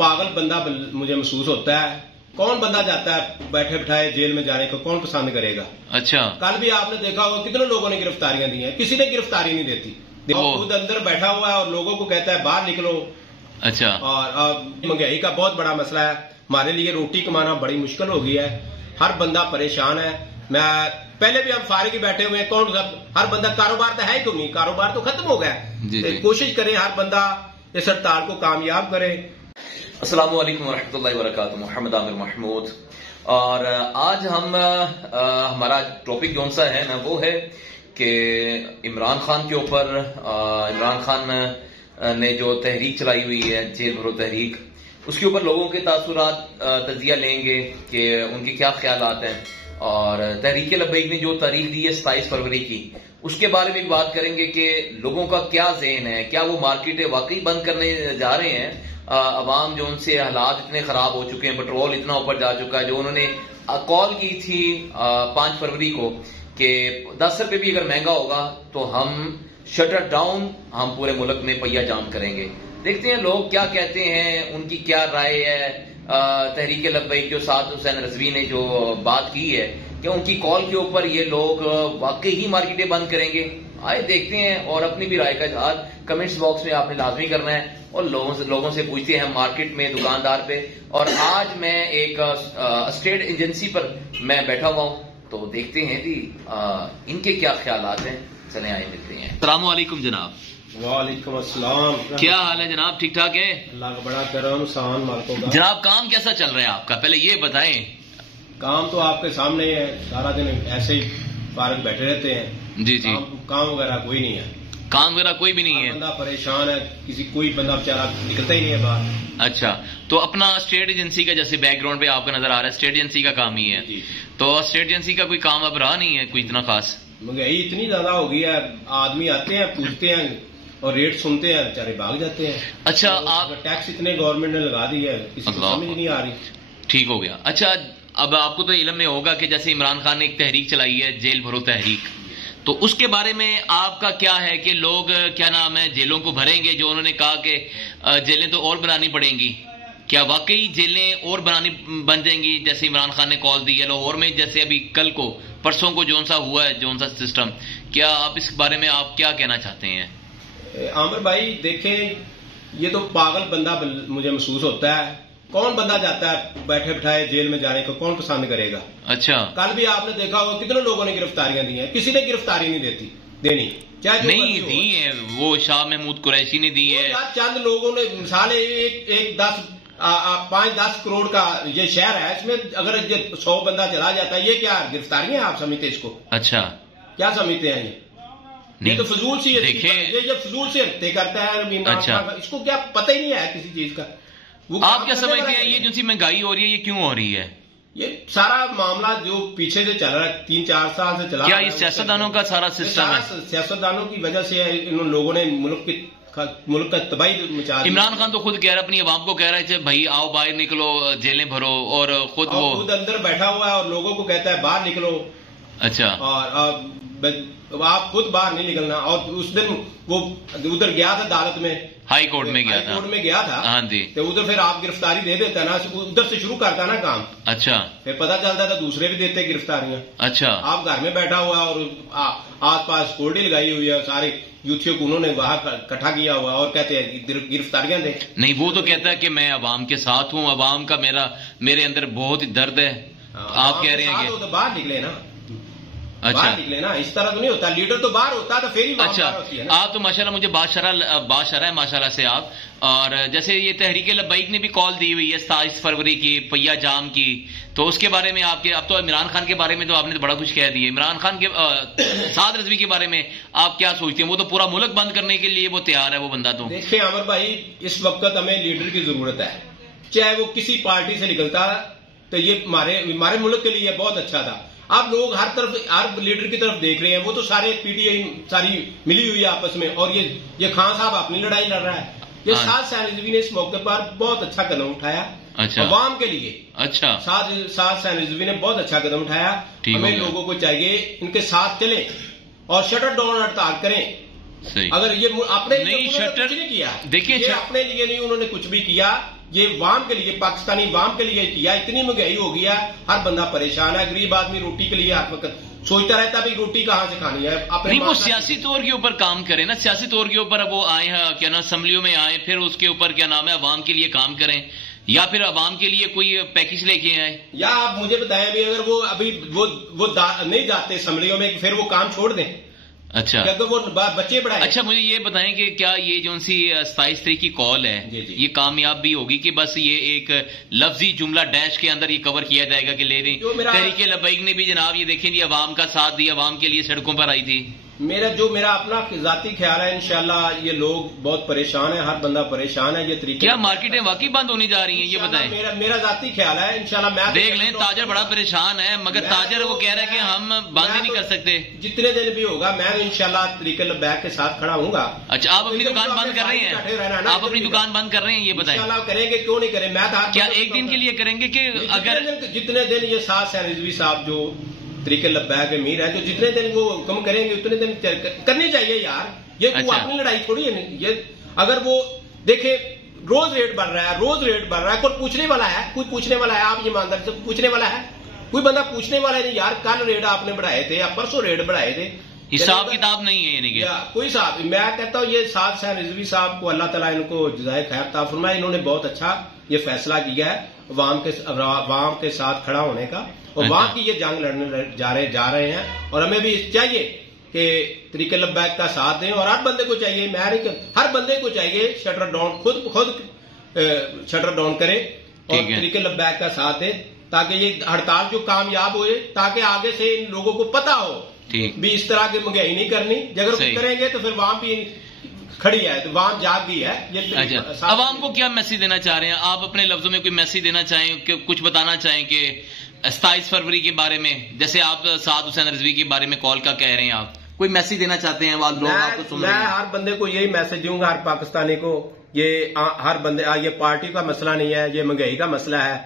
पागल बंदा मुझे महसूस होता है। कौन बंदा जाता है बैठे बिठाए जेल में जाने को, कौन पसंद करेगा? अच्छा, कल भी आपने देखा होगा कितने लोगों ने गिरफ्तारियां दी हैं, किसी ने गिरफ्तारी नहीं देती। खुद अंदर बैठा हुआ है और लोगों को कहता है बाहर निकलो। अच्छा, और महंगाई का बहुत बड़ा मसला है, हमारे लिए रोटी कमाना बड़ी मुश्किल हो गई है, हर बंदा परेशान है। मैं पहले भी हम फारिग ही बैठे हुए हैं, कौन हर बंदा कारोबार तो है ही क्यों नहीं, कारोबार तो खत्म हो गया। कोशिश करें हर बंदा इस हड़ताल को कामयाब करे। अस्सलाम वालेकुम वरहमतुल्लाहि वबरकातुहू, मोहम्मद आमिर महमूद। और आज हम हमारा टॉपिक कौन सा है ना, वो है कि इमरान खान के ऊपर, इमरान खान ने जो तहरीक चलाई हुई है जेल भरो तहरीक, उसके ऊपर लोगों के तासुरात तजिया लेंगे कि उनके क्या ख्यालात हैं। और तहरीक लब्बैक ने जो तारीख दी है 27 फरवरी की, उसके बारे में भी बात करेंगे कि लोगों का क्या ज़हन है, क्या वो मार्केटें वाकई बंद करने जा रहे हैं। अवाम जो उनसे हालात इतने खराब हो चुके हैं, पेट्रोल इतना ऊपर जा चुका है, जो उन्होंने कॉल की थी 5 फरवरी को कि 10 रुपए भी अगर महंगा होगा तो हम शटर डाउन, हम पूरे मुल्क में पहिया जाम करेंगे। देखते हैं लोग क्या कहते हैं, उनकी क्या राय है। तहरीक लब्बैक जो साद हुसैन रिजवी ने जो बात की है कि उनकी कॉल के ऊपर ये लोग वाकई ही मार्केटें बंद करेंगे, आए देखते हैं। और अपनी भी राय का इजहार कमेंट्स बॉक्स में आपने लाजमी करना है और लोगों से पूछते हैं मार्केट में, दुकानदार पे। और आज मैं एक स्टेट एजेंसी पर मैं बैठा हुआ हूँ, तो देखते हैं जी इनके क्या ख्यालात हैं। चले आए मिलते हैं। अस्सलाम वालेकुम जनाब। वालेकुम अस्सलाम। क्या हाल है जनाब, ठीक ठाक है? अल्लाह का बड़ा करम, सान मालकों का। जनाब काम कैसा चल रहा है आपका, पहले ये बताएं। काम तो आपके सामने ही है, सारा दिन ऐसे ही पार्क बैठे रहते हैं। जी जी, काम वगैरह कोई नहीं है। काम वगैरह कोई भी नहीं है, बंदा परेशान है, कोई बंदा बेचारा निकलता ही नहीं है बाहर। अच्छा, तो अपना स्टेट एजेंसी का जैसे बैकग्राउंड पे आपको नजर आ रहा है, स्टेट एजेंसी का काम ही है, तो स्टेट एजेंसी का कोई काम अब रहा नहीं है कोई इतना खास। महंगाई इतनी ज्यादा हो गई है, आदमी आते हैं पूछते हैं और रेट सुनते हैं, बेचारे भाग जाते हैं। अच्छा, तो आप टैक्स इतने गवर्नमेंट ने लगा दी है, किसी को समझ नहीं आ रही। ठीक हो गया। अच्छा, अब आपको तो इल्म में होगा कि जैसे इमरान खान ने एक तहरीक चलाई है जेल भरो तहरीक, तो उसके बारे में आपका क्या है कि लोग क्या नाम है जेलों को भरेंगे? जो उन्होंने कहा कि जेलें तो और बनानी पड़ेंगी, क्या वाकई जेलें और बनानी बन जाएंगी? जैसे इमरान खान ने कॉल दी है लाहौर में, जैसे अभी कल को परसों को जोन सा हुआ है, जोन सा सिस्टम, क्या आप इस बारे में आप क्या कहना चाहते हैं? आमिर भाई देखें, ये तो पागल बंदा मुझे महसूस होता है। कौन बंदा जाता है बैठे बिठाए जेल में जाने को, कौन पसंद करेगा? अच्छा, कल भी आपने देखा होगा कितने लोगों ने गिरफ्तारियां दी हैं, किसी ने गिरफ्तारी नहीं देनी, चाहे नहीं दी है। वो शाह महमूद कुरैशी ने दी है, चंद लोगों ने। मिसाल एक 5-10 करोड़ का ये शहर है, इसमें अगर 100 बंदा चला जाता है, ये क्या गिरफ्तारियां आप समझते इसको? अच्छा, क्या समझते हैं ये तो फजूल सी ये फजूल से हत्या करता है। अच्छा, इसको क्या पता ही नहीं है किसी चीज का। आप क्या समझते हैं ये जो सी महंगाई हो रही है ये क्यों हो रही है? ये सारा मामला जो पीछे से चल रहा है 3-4 साल से चला, क्या ये सियासतदानों का सारा सिस्टम है? सियासतदानों की वजह से इन लोगों ने मुल्क का तबाही मचा दी। इमरान खान तो खुद कह रहा है, अपनी आवाम को कह रहा है भाई आओ बाहर निकलो, जेलें भरो, और खुद अंदर बैठा हुआ है और लोगों को कहता है बाहर निकलो। अच्छा, और आप खुद बाहर नहीं निकलना। और उस दिन वो उधर गया था अदालत में, हाई कोर्ट में गया था। हाँ जी, तो उधर फिर आप गिरफ्तारी दे देता ना, उधर से शुरू करता ना काम। अच्छा, फिर पता चलता था दूसरे भी देते गिरफ्तारियां। अच्छा, आप घर में बैठा हुआ और आस पास सिक्योरिटी लगाई हुई है, सारे यूथियों को उन्होंने वहां इकट्ठा किया हुआ और कहते हैं गिरफ्तारियां दे। नहीं, वो तो कहता है कि मैं अवाम के साथ हूँ, अवाम का मेरे अंदर बहुत ही दर्द है। आप कह रहे हैं कि तो बाहर निकले ना। अच्छा, निकले ना, इस तरह तो नहीं होता। लीडर तो बाहर होता तो फिर ही अच्छा होती है ना। आप तो माशाल्लाह मुझे बादशाह है माशाल्लाह से आप। और जैसे ये तहरीक लब्बैक ने भी कॉल दी हुई है 27 फरवरी की पहिया जाम की, तो उसके बारे में आपके, अब तो इमरान खान के बारे में तो आपने तो बड़ा कुछ कह दिया, इमरान खान के साद रिजवी के बारे में आप क्या सोचते हैं? वो तो पूरा मुल्क बंद करने के लिए वो तैयार है वो बंदा। तो देखिए अमर भाई, इस वक्त हमें लीडर की जरूरत है, चाहे वो किसी पार्टी से निकलता तो ये हमारे मुल्क के लिए बहुत अच्छा था। अब लोग हर लीडर की तरफ देख रहे हैं, वो तो सारे पीटीआई सारी मिली हुई है आपस में, और ये खान साहब अपनी लड़ाई लड़ रहा है। ये साद हुसैन रिजवी ने इस मौके पर बहुत अच्छा कदम उठाया। अच्छा, अवाम के लिए। अच्छा, साद हुसैन रिजवी ने बहुत अच्छा कदम उठाया। हमें लोगों को चाहिए इनके साथ चले और शटर डाउन हड़ताल करें। अगर ये अपने लिए कुछ नहीं किया, देखिए अपने लिए नहीं उन्होंने कुछ भी किया, ये वाम के लिए, पाकिस्तानी वाम के लिए किया। इतनी महंगाई हो गई है, हर बंदा परेशान है। गरीब आदमी रोटी के लिए हर वक्त सोचता रहता है भाई रोटी कहां से खानी है। अपने वो सियासी तौर के ऊपर काम करे ना, सियासी तौर के ऊपर वो आए हैं क्या ना, असम्बलियों में आए, फिर उसके ऊपर क्या नाम है अवाम के लिए काम करें, या फिर अवाम के लिए कोई पैकेज लेके आए। या आप मुझे बताएं अभी अगर वो अभी वो नहीं जाते असम्बलियों में, फिर वो काम छोड़ दें। अच्छा, अगर वो बच्चे पढ़ाए। अच्छा, मुझे ये बताएं कि क्या ये जो सी 27 तारीख की कॉल है ये कामयाब भी होगी कि बस ये एक लफ्जी जुमला डैश के अंदर ये कवर किया जाएगा कि ले रही तहरीके लब्बैक ने भी जनाब ये देखें जी अवाम का साथ दिया, अवाम के लिए सड़कों पर आई थी। मेरा अपना जाती ख्याल है, इंशाल्लाह ये लोग बहुत परेशान है, हर बंदा परेशान है। ये तरीके क्या मार्केटें वाकई बंद होने जा रही हैं, ये बताएं। मेरा जाती ख्याल है, इंशाल्लाह मैं देख लें। ताजर बड़ा परेशान है, मगर ताजर वो कह रहा है कि हम बंद ही नहीं कर सकते। जितने दिन भी होगा मैं इंशाल्लाह तरीके लब्बैक के साथ खड़ा हूँगा। अच्छा, आप अपनी दुकान बंद कर रहे हैं? आप अपनी दुकान बंद कर रहे हैं, ये बताएं। इंशाल्लाह करेंगे, क्यों नहीं करें। मैं क्या एक दिन के लिए करेंगे कि अगर जितने दिन ये साथ है रिजवी साहब जो तरीके लब्बैक अमीर है, जो जितने दिन वो हुक्म करेंगे उतने दिन करनी चाहिए यार। ये अच्छा। अपनी लड़ाई थोड़ी है। ये अगर वो देखे रोज रेट बढ़ रहा है, रोज रेट बढ़ रहा है, कोई पूछने वाला है? कोई पूछने वाला है? आप ईमानदारी से पूछने वाला है? कोई बंदा पूछने वाला नहीं यार। कल रेट आपने बढ़ाए थे या परसों रेट बढ़ाए थे, हिसाब किताब नहीं है यानी कि कोई हिसाब। मैं कहता हूँ ये साद हुसैन रिजवी साहब को अल्लाह ताला इनको जज़ाए खैर अता फरमाए। इन्होंने बहुत अच्छा ये फैसला किया है अवाम के साथ खड़ा होने का, और वहां की ये जंग लड़ने जा रहे हैं। और हमें भी चाहिए कि तरीके लब्बैक का साथ दें, और हर बंदे को चाहिए, मैं नहीं, हर बंदे को चाहिए शटर डाउन खुद शटर डाउन करे और तरीके लब्बैक का साथ दे, ताकि ये हड़ताल जो कामयाब हो, ताकि आगे से इन लोगों को पता हो भी इस तरह की महंगाई नहीं करनी। अगर करेंगे तो फिर वहां भी खड़ी है, तो वहां जाग गई है। ये अच्छा, अवाम को क्या मैसेज देना चाह रहे हैं आप? अपने लफ्जों में कोई मैसेज देना चाहें, कुछ बताना चाहें कि 27 फरवरी के बारे में, जैसे आप साद हुसैन रिजवी के बारे में कॉल का कह रहे हैं, आप कोई मैसेज देना चाहते हैं? मैं हर बंदे को यही मैसेज दूंगा, हर पाकिस्तानी को। ये हर बंदे, ये पार्टी का मसला नहीं है, ये महंगाई का मसला है,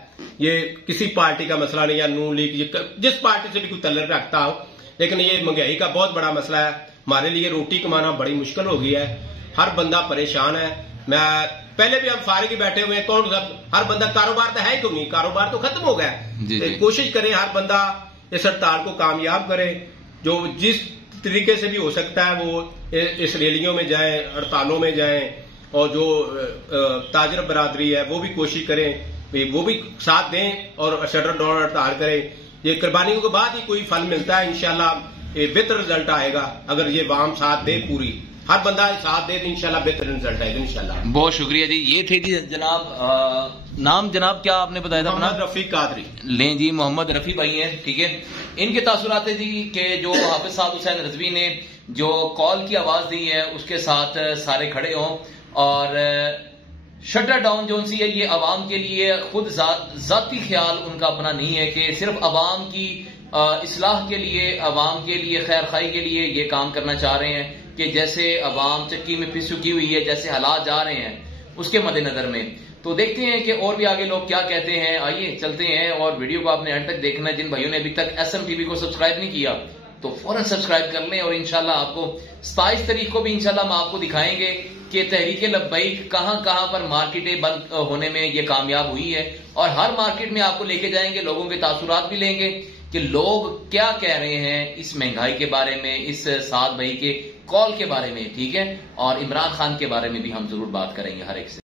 ये किसी पार्टी का मसला नहीं है। नून लीग जिस पार्टी से भी कोई तल्लुक रखता हो, लेकिन ये महंगाई का बहुत बड़ा मसला है। हमारे लिए रोटी कमाना बड़ी मुश्किल हो गई है, हर बंदा परेशान है। मैं पहले भी हम फारिग ही बैठे हुए हैं, कौन सब हर बंदा कारोबार तो है ही क्यों नहीं, कारोबार तो खत्म हो गया। कोशिश करें हर बंदा इस हड़ताल को कामयाब करे, जो जिस तरीके से भी हो सकता है वो इस रैलियों में जाए, हड़तालों में जाए, और जो ताजर बरादरी है वो भी कोशिश करें, वो भी साथ दें और शटर डाउन हड़ताल करें। ये कुर्बानियों के बाद ही कोई फल मिलता है, इंशाल्लाह बेहतर रिजल्ट आएगा। अगर ये वाम साथ दे, पूरी हर बंदा साथ दे तो इंशाल्लाह बेहतर रिजल्ट आएगा इंशाल्लाह। बहुत शुक्रिया जी। ये थे जी जनाब, नाम जनाब क्या आपने बताया था? मोहम्मद रफी कादरी। लें जी, मोहम्मद रफी भाई हैं, ठीक है। इनके तासुरात है जी कि जो हाफिज साद हुसैन रिजवी ने जो कॉल की आवाज दी है उसके साथ सारे खड़े हों, और शटर डाउन जो सी है ये अवाम के लिए खुद जाती ख्याल उनका अपना नहीं है कि सिर्फ अवाम की इस्लाह के लिए, अवाम के लिए, खैर खाई के लिए ये काम करना चाह रहे हैं कि जैसे अवाम चक्की में पिस चुकी हुई है, जैसे हालात जा रहे हैं उसके मद्देनजर में। तो देखते हैं कि और भी आगे लोग क्या कहते हैं। आइए चलते हैं, और वीडियो को आपने अंत तक देखना है। जिन भाइयों ने अभी तक SM-TV को सब्सक्राइब नहीं किया तो फौरन सब्सक्राइब कर लें, और इंशाल्लाह आपको 27 तारीख को भी इंशाल्लाह हम आपको दिखाएंगे कि तहरीके लब्बैक कहां कहां पर मार्केटें बंद होने में ये कामयाब हुई है, और हर मार्केट में आपको लेके जाएंगे, लोगों के तासुरात भी लेंगे कि लोग क्या कह रहे हैं इस महंगाई के बारे में, इस साद भाई के कॉल के बारे में, ठीक है। और इमरान खान के बारे में भी हम जरूर बात करेंगे हर एक से।